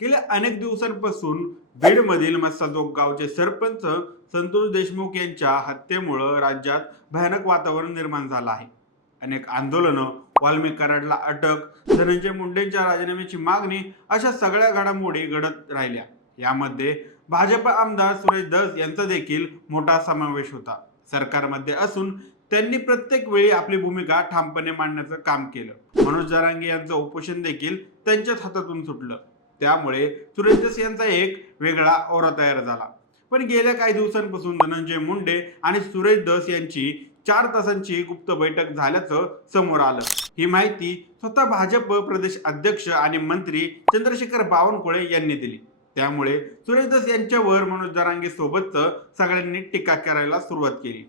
गेल्या अनेक दिवसांपासून बीडमधील मस्साजोग गावचे सरपंच संतोष देशमुख यांच्या हत्येमुळं राज्यात भयानक वातावरण निर्माण झालं आहे. अनेक आंदोलनं वाल्मी कराडला अटक धनंजय मुंडेंच्या राजीनाम्याची मागणी अशा सगळ्या घडामोडी घडत राहिल्या. यामध्ये भाजप आमदार सुरेश दस यांचा देखील मोठा समावेश होता. सरकारमध्ये असून त्यांनी प्रत्येक वेळी आपली भूमिका ठामपणे मांडण्याचं काम केलं. मनोज जरांगे यांचं उपोषण देखील त्यांच्याच हातातून सुटलं. त्यामुळे सुरेश दस यांचा एक वेगळा ओरा तयार झाला. पण गेल्या काही दिवसांपासून धनंजय मुंडे आणि सुरेश दस यांची चार तासांची गुप्त बैठक झाल्याचं समोर आलं. ही माहिती स्वतः भाजप प्रदेश अध्यक्ष आणि मंत्री चंद्रशेखर बावनकुळे यांनी दिली. त्यामुळे सुरेश दस यांच्यावर मनोज दरांगे सोबतच सगळ्यांनी टीका करायला सुरुवात केली.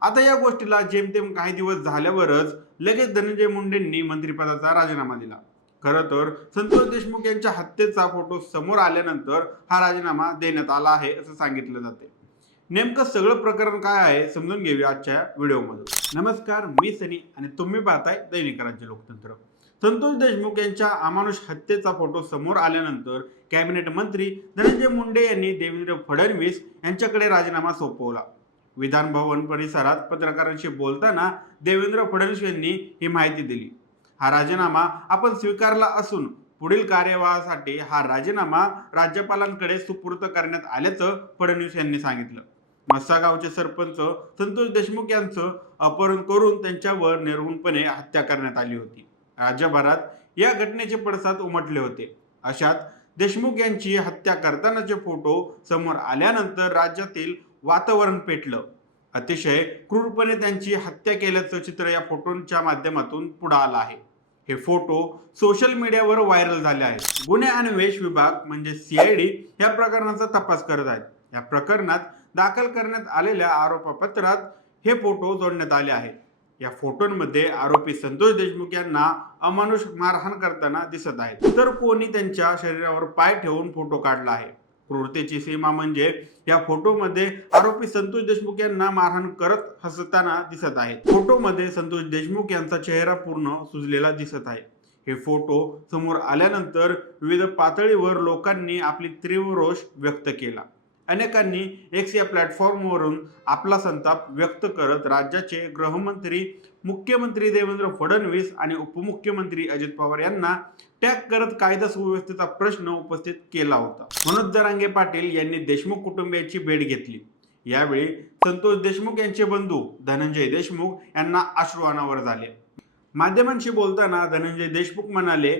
आता या गोष्टीला जेमतेम काही दिवस झाल्यावरच लगेच धनंजय मुंडेंनी मंत्रिपदाचा राजीनामा दिला. खरं तर संतोष देशमुख यांच्या हत्येचा फोटो समोर आल्यानंतर हा राजीनामा देण्यात आला आहे असं सांगितलं जाते. नेमकं सगळं प्रकरण काय आहे समजून घेऊया आजच्या व्हिडिओमध्ये नमस्कार मी सनी आणि तुम्ही पाहताय दैनिक राज्य लोकतंत्र. संतोष देशमुख यांच्या अमानुष हत्येचा फोटो समोर आल्यानंतर कॅबिनेट मंत्री धनंजय मुंडे यांनी देवेंद्र फडणवीस यांच्याकडे राजीनामा सोपवला. विधान भवन परिसरात पत्रकारांशी बोलताना देवेंद्र फडणवीस यांनी ही माहिती दिली. हा राजीनामा आपण स्वीकारला असून पुढील कार्यवाहासाठी हा राजीनामा राज्यपालांकडे सुपूर्द करण्यात आल्याचं फडणवीस यांनी सांगितलं. मस्सा गावचे सरपंच संतोष देशमुख यांचं अपहरण करून त्यांच्यावर निर्गुणपणे हत्या करण्यात आली होती. राज्यभरात या घटनेचे पडसाद उमटले होते. अशात देशमुख यांची हत्या करतानाचे फोटो समोर आल्यानंतर राज्यातील वातावरण पेटलं. अतिशय क्रूरपणे त्यांची हत्या केल्याचं चित्र या फोटोंच्या माध्यमातून पुढे आलं आहे. हे फोटो सोशल मीडियावर व्हायरल झाले आहेत. गुन्हे अन्वेष विभाग म्हणजे सीआयडी या प्रकरणाचा तपास करत आहेत. या प्रकरणात दाखल करण्यात आलेल्या आरोपपत्रात हे फोटो जोडण्यात आले आहेत या फोटोंमध्ये आरोपी संतोष देशमुख यांना अमानुष मारहाण करताना दिसत आहेत. तर कोणी त्यांच्या शरीरावर पाय ठेवून फोटो काढला आहे. क्रूरतेची सीमा म्हणजे या फोटोमध्ये आरोपी संतोष देशमुख यांना मारहाण करत हसताना दिसत आहे. फोटोमध्ये संतोष देशमुख यांचा चेहरा पूर्ण सुजलेला दिसत आहे. हे फोटो समोर आल्यानंतर विविध पातळीवर लोकांनी आपली तीव्र रोष व्यक्त केला. अनेकांनी एक्स या प्लॅटफॉर्मवरून आपला संताप व्यक्त करत राज्याचे गृहमंत्री मुख्यमंत्री देवेंद्र फडणवीस आणि उपमुख्यमंत्री अजित पवार यांना टॅग करत कायदा सुव्यवस्थेचा प्रश्न उपस्थित केला होता. मनोज जरांगे पाटील यांनी देशमुख कुटुंबियांची भेट घेतली. यावेळी संतोष देशमुख यांचे बंधू धनंजय देशमुख यांना अश्रू अनावर झाले. माध्यमांशी बोलताना धनंजय देशमुख म्हणाले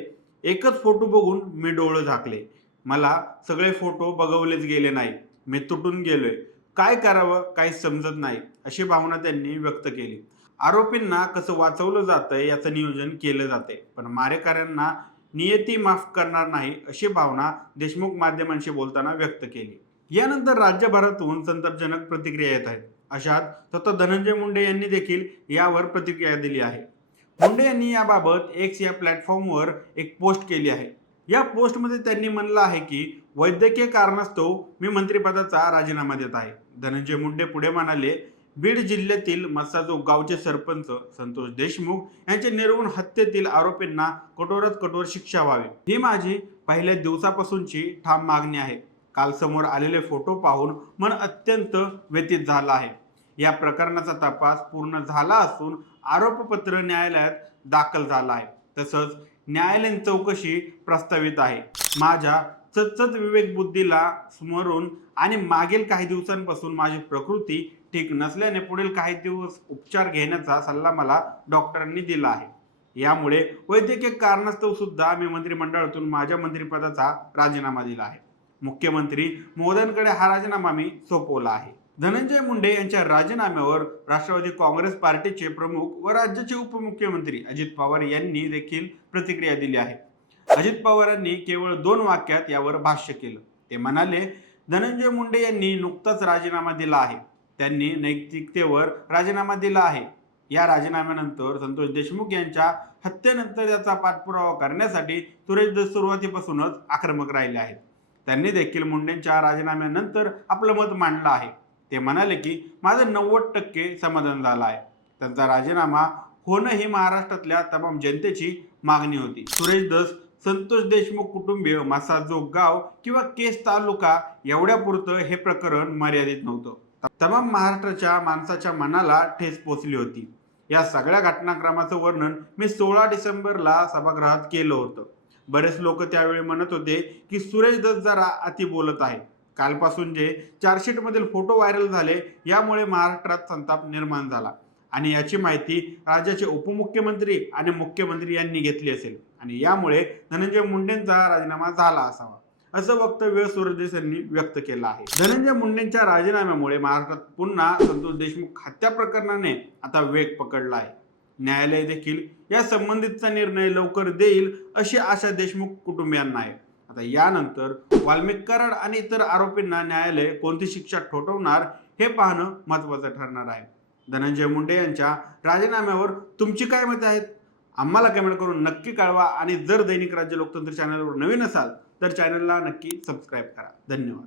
एकच फोटो बघून मी डोळं झाकले. मला सगळे फोटो बघवलेच गेले नाही मी तुटून गेलोय. काय करावं काही समजत नाही अशी भावना त्यांनी व्यक्त केली. आरोपींना कसं वाचवलं जातं याचं नियोजन केलं जाते पण मारेकऱ्यांना नियती माफ करणार नाही अशी भावना देशमुख माध्यमांशी बोलताना व्यक्त केली. यानंतर राज्यभरातून संतापजनक प्रतिक्रिया येत आहेत. अशात तथा धनंजय मुंडे यांनी देखील यावर प्रतिक्रिया दिली आहे. मुंडे यांनी याबाबत एक्स या प्लॅटफॉर्मवर एक पोस्ट केली आहे. या पोस्टमध्ये त्यांनी म्हणलं आहे की वैद्यकीय कारणास्तव मी मंत्रिपदाचा राजीनामा देत आहे. धनंजय मुंडे पुढे म्हणाले बीड जिल्ह्यातील मस्साजो गावचे सरपंच संतोष देशमुख यांच्या निर्गुण हत्येतील आरोपींना कठोरात कठोर शिक्षा व्हावी. ही माझी पहिल्या दिवसापासूनची ठाम मागणी आहे. काल समोर आलेले फोटो पाहून मन अत्यंत व्यतीत झालं आहे. या प्रकरणाचा तपास पूर्ण झाला असून आरोपपत्र न्यायालयात दाखल झालं आहे. तसंच न्यायालयीन चौकशी प्रस्तावित आहे. माझ्या सतत विवेक बुद्धीला स्मरून आणि मागील काही दिवसांपासून माझी प्रकृती ठीक नसल्याने पुढील काही दिवस उपचार घेण्याचा सल्ला मला डॉक्टरांनी दिला आहे. यामुळे वैद्यकीय कारणास्तव सुद्धा मी मंत्रिमंडळातून माझ्या मंत्रिपदाचा राजीनामा दिला आहे. मुख्यमंत्री मोदयांकडे हा राजीनामा मी सोपवला आहे. धनंजय मुंडे यांच्या राजीनाम्यावर राष्ट्रवादी काँग्रेस पार्टीचे प्रमुख व राज्याचे उपमुख्यमंत्री अजित पवार यांनी देखील प्रतिक्रिया दिली आहे. अजित पवारांनी केवळ दोन वाक्यात यावर भाष्य केलं. ते म्हणाले धनंजय मुंडे यांनी नुकताच राजीनामा दिला आहे. त्यांनी नैतिकतेवर राजीनामा दिला आहे. या राजीनाम्यानंतर संतोष देशमुख यांच्या हत्येनंतर त्याचा पाठपुरावा करण्यासाठी सुरेश सुरुवातीपासूनच आक्रमक राहिले आहेत. त्यांनी देखील मुंडेंच्या राजीनाम्यानंतर आपलं मत मांडलं आहे. ते म्हणाले की माझं नव्वद टक्के समाधान झालं आहे. त्यांचा राजीनामा होणं ही महाराष्ट्रातल्या तमाम जनतेची मागणी होती. सुरेश दस संतोष देशमुख कुटुंबीय मासाजोग गाव किंवा केस तालुका एवढ्यापुरतं हे प्रकरण मर्यादित नव्हतं. तमाम महाराष्ट्राच्या माणसाच्या मनाला ठेस पोचली होती. या सगळ्या घटनाक्रमाचं वर्णन मी सोळा डिसेंबरला सभागृहात केलं होतं. बरेच लोक त्यावेळी म्हणत होते की सुरेश दत्त जरा अति बोलत आहे. कालपासून जे चार्जशीटमधील फोटो व्हायरल झाले यामुळे महाराष्ट्रात संताप निर्माण झाला. आणि याची माहिती राज्याचे उपमुख्यमंत्री आणि मुख्यमंत्री यांनी घेतली असेल. आणि यामुळे धनंजय मुंडेंचा राजीनामा झाला असावा असं वक्तव्य सूर्यदेश यांनी व्यक्त केलं आहे. धनंजय मुंडेंच्या राजीनाम्यामुळे महाराष्ट्रात पुन्हा संतोष देशमुख हत्या प्रकरणाने आता वेग पकडला आहे. न्यायालय देखील या संबंधितचा निर्णय लवकर देईल अशी आशा देशमुख कुटुंबियांना आहे. आता यानंतर वाल्मिक कराड आणि इतर आरोपींना न्यायालय कोणती शिक्षा ठोठवणार हे पाहणं महत्वाचं ठरणार आहे. धनंजय मुंडे यांच्या राजीनाम्यावर तुमची काय मते आहेत? आम्हाला कमेंट करून नक्की कळवा आणि जर दैनिक राज्य लोकतंत्र चॅनलवर नवीन असाल तर चॅनलला नक्की सबस्क्राईब करा. धन्यवाद.